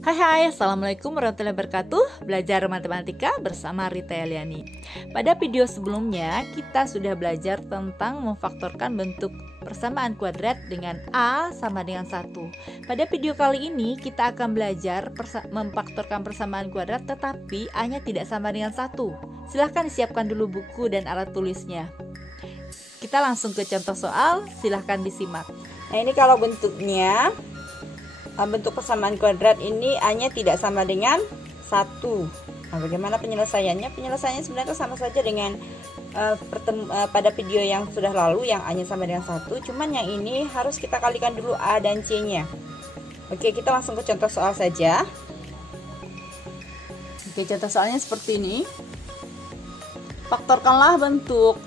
Hai, Assalamualaikum warahmatullahi wabarakatuh. Belajar matematika bersama Rita Eliani. Pada video sebelumnya kita sudah belajar tentang memfaktorkan bentuk persamaan kuadrat dengan A sama dengan 1. Pada video kali ini kita akan belajar memfaktorkan persamaan kuadrat tetapi A-nya tidak sama dengan 1. Silahkan disiapkan dulu buku dan alat tulisnya. Kita langsung ke contoh soal, silahkan disimak. Nah, ini kalau bentuknya, bentuk persamaan kuadrat ini A-nya tidak sama dengan 1. Nah, bagaimana penyelesaiannya? Penyelesaiannya sebenarnya sama saja dengan pada video yang sudah lalu yang A-nya sama dengan 1. Cuman yang ini harus kita kalikan dulu A dan C-nya. Oke, kita langsung ke contoh soal saja. Oke, contoh soalnya seperti ini. Faktorkanlah bentuk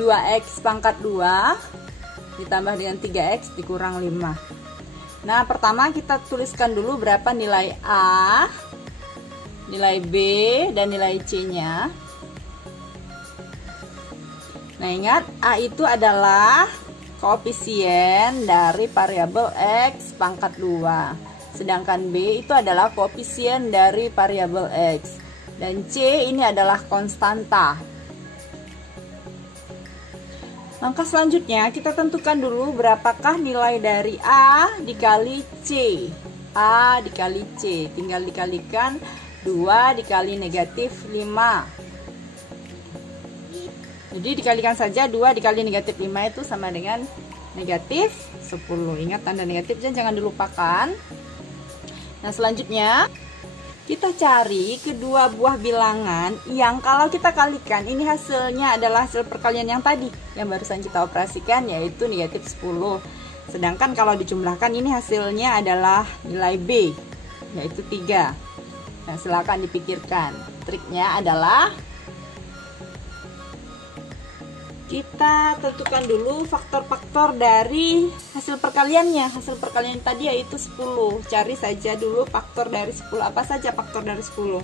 2x pangkat 2 ditambah dengan 3x dikurang 5. Nah, pertama kita tuliskan dulu berapa nilai A, nilai B, dan nilai C-nya. Nah, ingat A itu adalah koefisien dari variabel X pangkat 2. Sedangkan B itu adalah koefisien dari variabel X. Dan C ini adalah konstanta. Langkah selanjutnya kita tentukan dulu berapakah nilai dari A dikali C. A dikali C, tinggal dikalikan 2 dikali negatif 5. Jadi dikalikan saja 2 dikali negatif 5 itu sama dengan negatif 10. Ingat tanda negatifnya jangan dilupakan. Nah, selanjutnya kita cari kedua buah bilangan yang kalau kita kalikan ini hasilnya adalah hasil perkalian yang tadi yang barusan kita operasikan, yaitu negatif 10. Sedangkan kalau dijumlahkan ini hasilnya adalah nilai B, yaitu 3. Nah, silakan dipikirkan. Triknya adalah kita tentukan dulu faktor-faktor dari hasil perkaliannya. Hasil perkalian tadi yaitu 10. Cari saja dulu faktor dari 10. Apa saja faktor dari 10?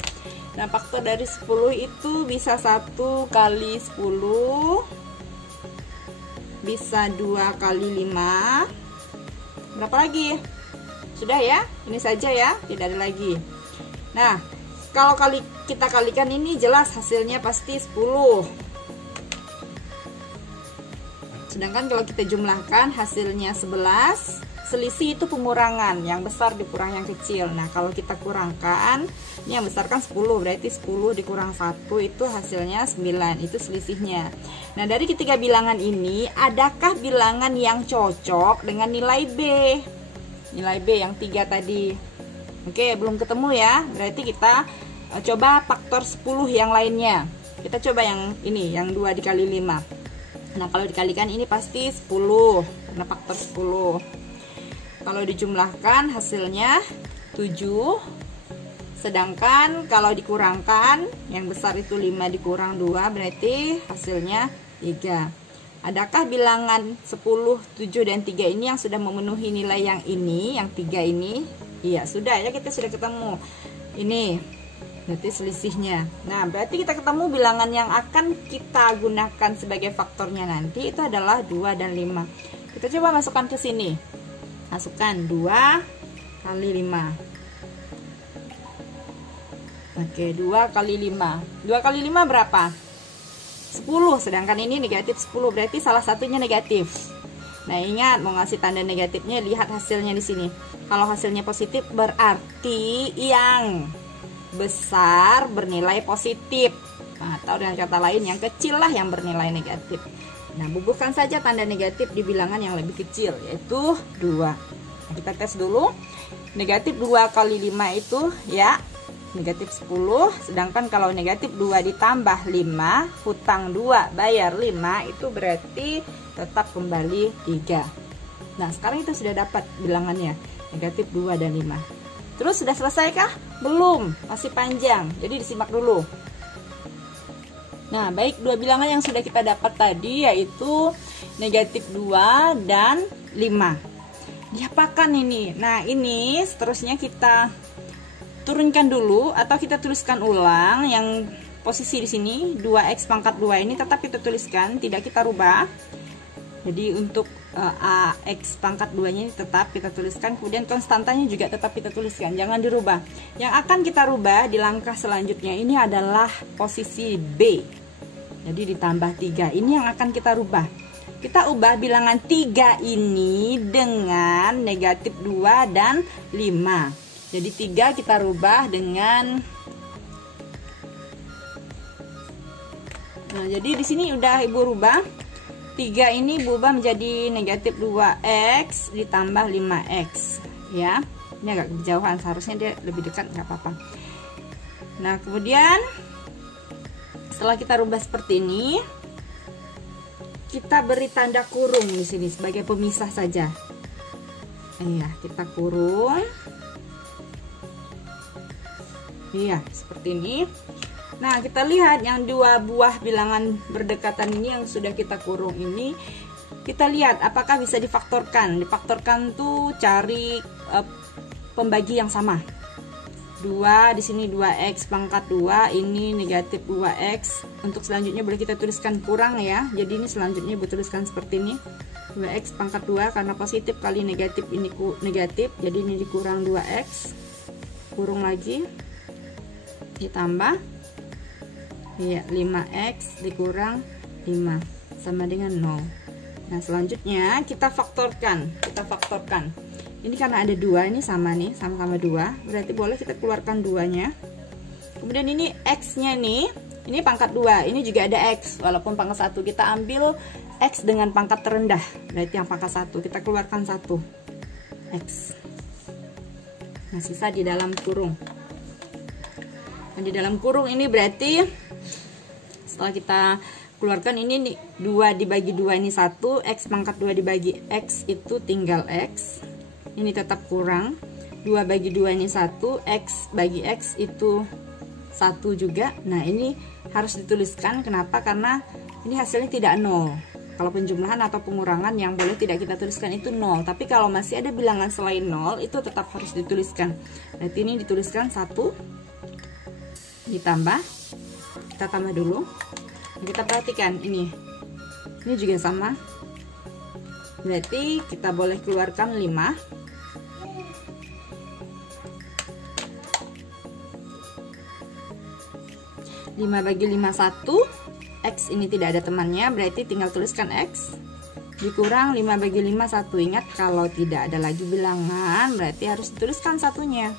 Nah, faktor dari 10 itu bisa 1 kali 10, bisa 2 kali 5. Berapa lagi? Sudah ya? Ini saja ya, tidak ada lagi. Nah, kalau kita kalikan ini jelas hasilnya pasti 10. Sedangkan kalau kita jumlahkan hasilnya 11, selisih itu pengurangan, yang besar dikurang yang kecil. Nah, kalau kita kurangkan, ini yang besar kan 10, berarti 10 dikurang 1 itu hasilnya 9, itu selisihnya. Nah, dari ketiga bilangan ini, adakah bilangan yang cocok dengan nilai B? Nilai B yang 3 tadi. Oke, belum ketemu ya, berarti kita coba faktor 10 yang lainnya. Kita coba yang ini, yang 2 dikali 5. Nah, kalau dikalikan ini pasti 10 karena faktor 10. Kalau dijumlahkan hasilnya 7. Sedangkan kalau dikurangkan yang besar itu 5 dikurang 2 berarti hasilnya 3. Adakah bilangan 10, 7 dan 3 ini yang sudah memenuhi nilai yang ini, yang 3 ini? Iya, sudah ya, kita sudah ketemu. Ini berarti selisihnya. Nah, berarti kita ketemu bilangan yang akan kita gunakan sebagai faktornya nanti itu adalah 2 dan 5. Kita coba masukkan ke sini. Masukkan 2 kali 5. Oke, 2 kali 5. 2 kali 5 berapa? 10, sedangkan ini negatif 10, berarti salah satunya negatif. Nah, ingat mau ngasih tanda negatifnya, lihat hasilnya di sini. Kalau hasilnya positif berarti yang besar bernilai positif. Nah, atau dengan kata lain yang kecil lah yang bernilai negatif. Nah, bubuhkan saja tanda negatif di bilangan yang lebih kecil, yaitu 2. Nah, kita tes dulu. Negatif 2 kali 5 itu ya negatif 10. Sedangkan kalau negatif 2 ditambah 5, hutang 2 bayar 5, itu berarti tetap kembali 3. Nah, sekarang itu sudah dapat bilangannya, negatif 2 dan 5. Terus sudah selesai kah? Belum, masih panjang. Jadi disimak dulu. Nah, baik, dua bilangan yang sudah kita dapat tadi yaitu negatif 2 dan 5. Diapakan ini? Nah, ini seterusnya kita turunkan dulu atau kita tuliskan ulang yang posisi di sini 2x pangkat 2 ini tetap kita tuliskan, tidak kita rubah. Jadi untuk AX pangkat 2-nya ini tetap kita tuliskan, kemudian konstantanya juga tetap kita tuliskan, jangan dirubah. Yang akan kita rubah di langkah selanjutnya ini adalah posisi B. Jadi ditambah 3, ini yang akan kita rubah. Kita ubah bilangan 3 ini dengan negatif 2 dan 5. Jadi 3 kita rubah dengan, nah jadi di sini udah Ibu rubah. 3 ini berubah menjadi negatif 2x ditambah 5x ya. Ini agak kejauhan, seharusnya dia lebih dekat, nggak apa-apa. Nah kemudian setelah kita rubah seperti ini, kita beri tanda kurung di sini sebagai pemisah saja. Iya, kita kurung. Iya, seperti ini. Nah, kita lihat yang 2 buah bilangan berdekatan ini yang sudah kita kurung ini, kita lihat apakah bisa difaktorkan. Difaktorkan tuh cari pembagi yang sama. 2 di sini 2x pangkat 2, ini negatif 2x. Untuk selanjutnya boleh kita tuliskan kurang ya. Jadi ini selanjutnya Ibu tuliskan seperti ini. 2x pangkat 2 karena positif kali negatif, ini negatif. Jadi ini dikurang 2x. Kurung lagi. Ditambah, iya, 5x dikurang 5 sama dengan 0. Nah selanjutnya kita faktorkan. Ini karena ada 2, ini sama nih, sama-sama 2, berarti boleh kita keluarkan 2-nya. Kemudian ini x-nya nih, ini pangkat 2, ini juga ada x, walaupun pangkat 1. Kita ambil x dengan pangkat terendah, berarti yang pangkat 1, kita keluarkan 1 x. Nah sisa di dalam kurung. Nah, di dalam kurung ini berarti setelah kita keluarkan ini 2 dibagi 2 ini 1, x pangkat 2 dibagi x itu tinggal x. Ini tetap kurang. 2 bagi 2 ini 1, x bagi x itu 1 juga. Nah, ini harus dituliskan. Kenapa? Karena ini hasilnya tidak 0. Kalau penjumlahan atau pengurangan yang boleh tidak kita tuliskan itu 0. Tapi kalau masih ada bilangan selain 0, itu tetap harus dituliskan. Berarti ini dituliskan 1 ditambah, kita tambah dulu. Kita perhatikan ini juga sama, berarti kita boleh keluarkan 5. 5 bagi 5 1, x ini tidak ada temannya, berarti tinggal tuliskan x dikurang 5 bagi 5 1. Ingat kalau tidak ada lagi bilangan berarti harus dituliskan satunya.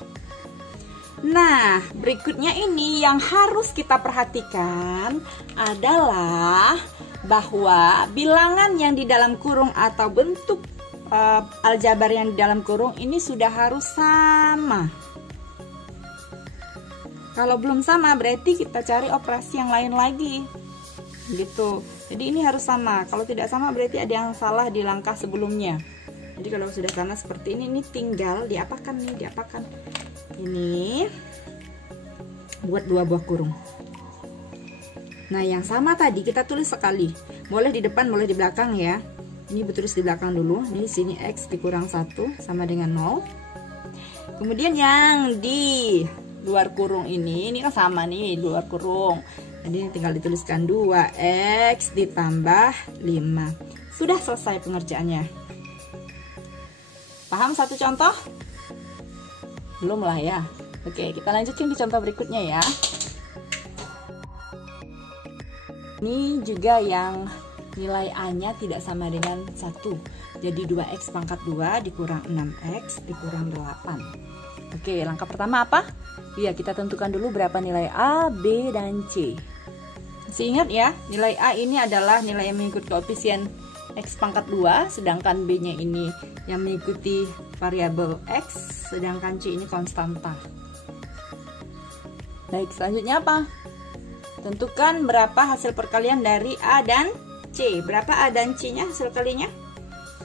Nah, berikutnya ini yang harus kita perhatikan adalah bahwa bilangan yang di dalam kurung atau bentuk aljabar yang di dalam kurung ini sudah harus sama. Kalau belum sama berarti kita cari operasi yang lain lagi. Gitu. Jadi ini harus sama. Kalau tidak sama berarti ada yang salah di langkah sebelumnya. Jadi kalau sudah sama seperti ini tinggal diapakan nih, diapakan. Ini buat 2 buah kurung. Nah yang sama tadi kita tulis sekali, boleh di depan boleh di belakang ya. Ini tulis di belakang dulu. Di sini x dikurang 1 sama dengan 0. Kemudian yang di luar kurung ini kan sama nih, luar kurung. Jadi ini tinggal dituliskan 2x ditambah 5. Sudah selesai pengerjaannya. Paham satu contoh? Belum lah ya. Oke, kita lanjutkan di contoh berikutnya ya. Ini juga yang nilai A-nya tidak sama dengan 1. Jadi 2x pangkat 2 dikurang 6x dikurang 8. Oke, langkah pertama apa? Iya, kita tentukan dulu berapa nilai A, B, dan C. Masih ingat ya, nilai A ini adalah nilai yang mengikuti koefisien x pangkat 2, sedangkan B-nya ini yang mengikuti variabel x, sedangkan C ini konstanta. Baik, selanjutnya apa? Tentukan berapa hasil perkalian dari A dan C. Berapa A dan C-nya hasil kalinya?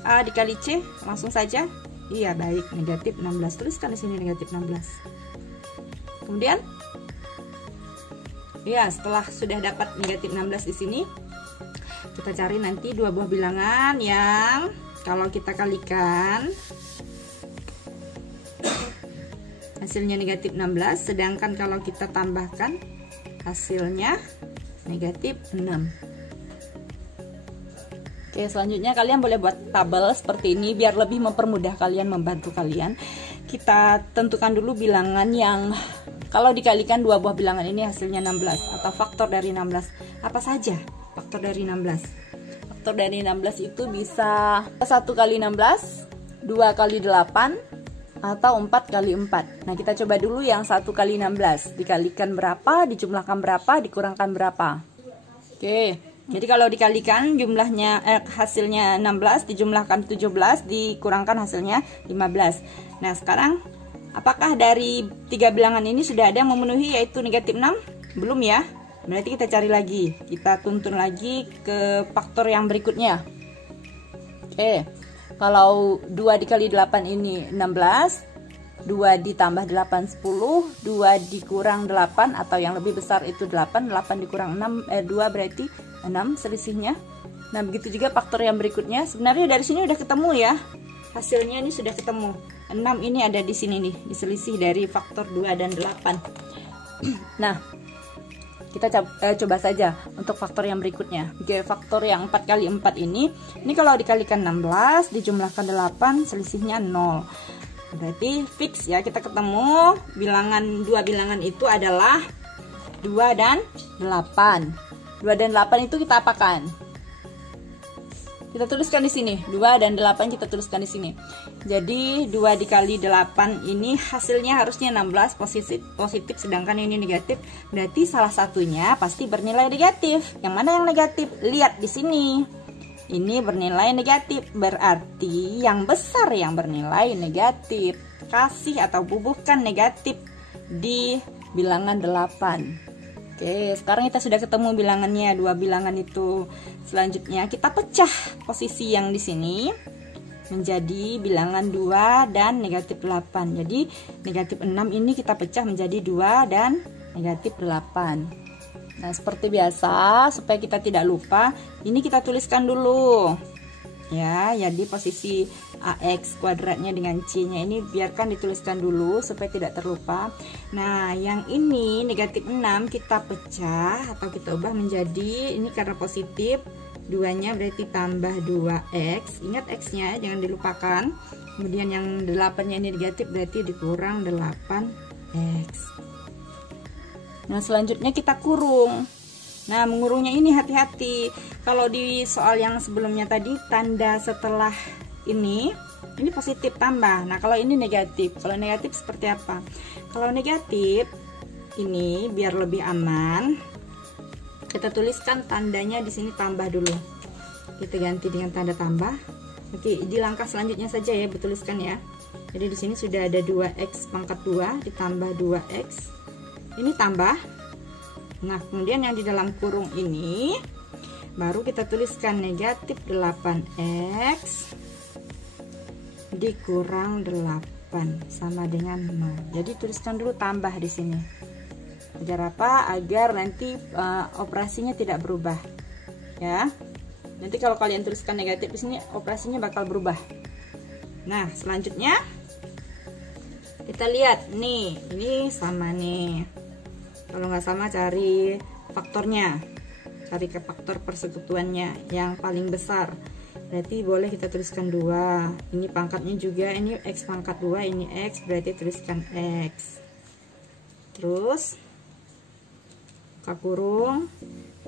A dikali C, langsung saja. Iya, baik, negatif 16. Tuliskan di sini negatif 16. Kemudian, ya, setelah sudah dapat negatif 16 di sini, kita cari nanti 2 buah bilangan yang kalau kita kalikan hasilnya negatif 16, sedangkan kalau kita tambahkan hasilnya negatif 6. Oke, selanjutnya kalian boleh buat tabel seperti ini biar lebih mempermudah kalian, membantu kalian. Kita tentukan dulu bilangan yang kalau dikalikan dua buah bilangan ini hasilnya 16 atau faktor dari 16. Apa saja faktor dari 16? Faktor dari 16 itu bisa 1 kali 16, 2 kali 8, atau 4 kali 4. Nah, kita coba dulu yang 1 kali 16. Dikalikan berapa, dijumlahkan berapa, dikurangkan berapa. Oke, jadi kalau dikalikan jumlahnya hasilnya 16, dijumlahkan 17, dikurangkan hasilnya 15. Nah, sekarang apakah dari 3 bilangan ini sudah ada yang memenuhi, yaitu negatif 6? Belum ya. Berarti kita cari lagi. Kita tuntun lagi ke faktor yang berikutnya. Oke. Kalau 2 dikali 8 ini 16, 2 ditambah 8 10, 2 dikurang 8 atau yang lebih besar itu 8, 8 dikurang 6, 2 berarti 6 selisihnya. Nah, begitu juga faktor yang berikutnya. Sebenarnya dari sini udah ketemu ya. Hasilnya ini sudah ketemu. 6 ini ada di sini nih, diselisih dari faktor 2 dan 8. Nah, kita coba saja untuk faktor yang berikutnya. Oke, faktor yang 4 kali 4 ini kalau dikalikan 16, dijumlahkan 8, selisihnya 0. Berarti fix ya, kita ketemu dua bilangan itu adalah 2 dan 8. 2 dan 8 itu kita apakan? Kita tuliskan di sini. 2 dan 8 kita tuliskan di sini. Jadi 2 dikali 8 ini hasilnya harusnya 16 positif, sedangkan ini negatif. Berarti salah satunya pasti bernilai negatif. Yang mana yang negatif? Lihat di sini. Ini bernilai negatif, berarti yang besar yang bernilai negatif. Kasih atau bubuhkan negatif di bilangan 8. Oke, sekarang kita sudah ketemu bilangannya, 2 bilangan itu. Selanjutnya kita pecah posisi yang di sini menjadi bilangan 2 dan negatif 8. Jadi negatif 6 ini kita pecah menjadi 2 dan negatif 8. Nah, seperti biasa, supaya kita tidak lupa, ini kita tuliskan dulu ya. Jadi posisi AX kuadratnya dengan C-nya ini biarkan dituliskan dulu supaya tidak terlupa. Nah, yang ini negatif 6 kita pecah atau kita ubah menjadi, ini karena positif, 2-nya berarti tambah 2X. Ingat X-nya jangan dilupakan. Kemudian yang 8-nya ini negatif berarti dikurang 8X. Nah, selanjutnya kita kurung. Nah, mengurungnya ini hati-hati. Kalau di soal yang sebelumnya tadi, tanda setelah ini positif tambah. Nah, kalau ini negatif. Kalau negatif seperti apa? Kalau negatif ini biar lebih aman, kita tuliskan tandanya di sini tambah dulu. Kita ganti dengan tanda tambah. Oke, di langkah selanjutnya saja ya, betuliskan ya. Jadi di sini sudah ada 2x pangkat 2 ditambah 2x. Ini tambah. Nah, kemudian yang di dalam kurung ini baru kita tuliskan negatif 8x dikurang 8 sama dengan 0. Jadi tuliskan dulu tambah di sini. Agar apa? Agar nanti operasinya tidak berubah. Ya. Nanti kalau kalian tuliskan negatif di sini, operasinya bakal berubah. Nah, selanjutnya kita lihat nih, ini sama nih. Kalau nggak sama, cari faktornya, cari ke faktor persekutuannya yang paling besar. Berarti boleh kita tuliskan 2. Ini pangkatnya juga, ini x pangkat 2, ini x, berarti tuliskan x. Terus buka kurung.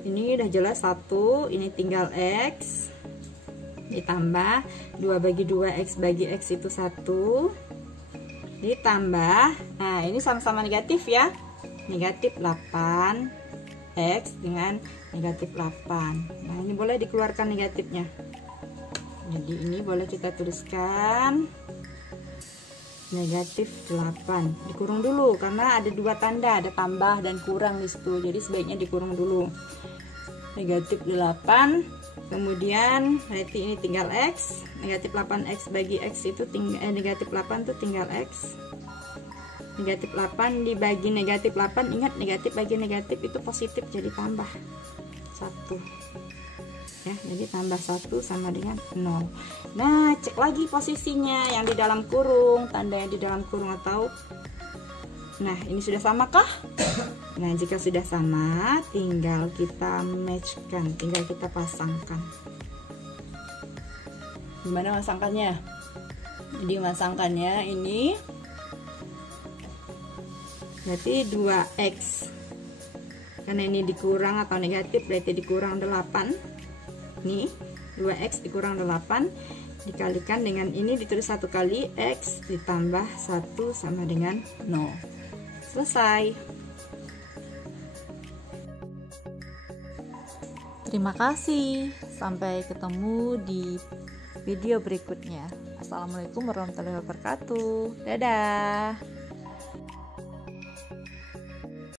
Ini udah jelas 1, ini tinggal x ditambah 2 bagi 2, x bagi x itu 1 ditambah, nah ini sama-sama negatif ya, negatif 8x dengan negatif 8. Nah, ini boleh dikeluarkan negatifnya. Jadi ini boleh kita tuliskan negatif 8. Dikurung dulu karena ada 2 tanda, ada tambah dan kurang di situ. Jadi sebaiknya dikurung dulu. Negatif 8. Kemudian berarti ini tinggal x. Negatif 8x bagi x itu negatif 8 itu tinggal x. Negatif 8 dibagi negatif 8, ingat negatif bagi negatif itu positif, jadi tambah 1 ya, jadi tambah 1 sama dengan 0. Nah, cek lagi posisinya yang di dalam kurung, tanda yang di dalam kurung atau, nah ini sudah sama kah? Nah, jika sudah sama tinggal kita matchkan, tinggal kita pasangkan. Gimana masangkannya? Jadi masangkannya ini berarti 2x, karena ini dikurang atau negatif berarti dikurang 8. Nih 2x dikurang 8 dikalikan dengan ini ditulis 1 kali, x ditambah 1 sama dengan 0. Selesai. Terima kasih. Sampai ketemu di video berikutnya. Assalamualaikum warahmatullahi wabarakatuh. Dadah.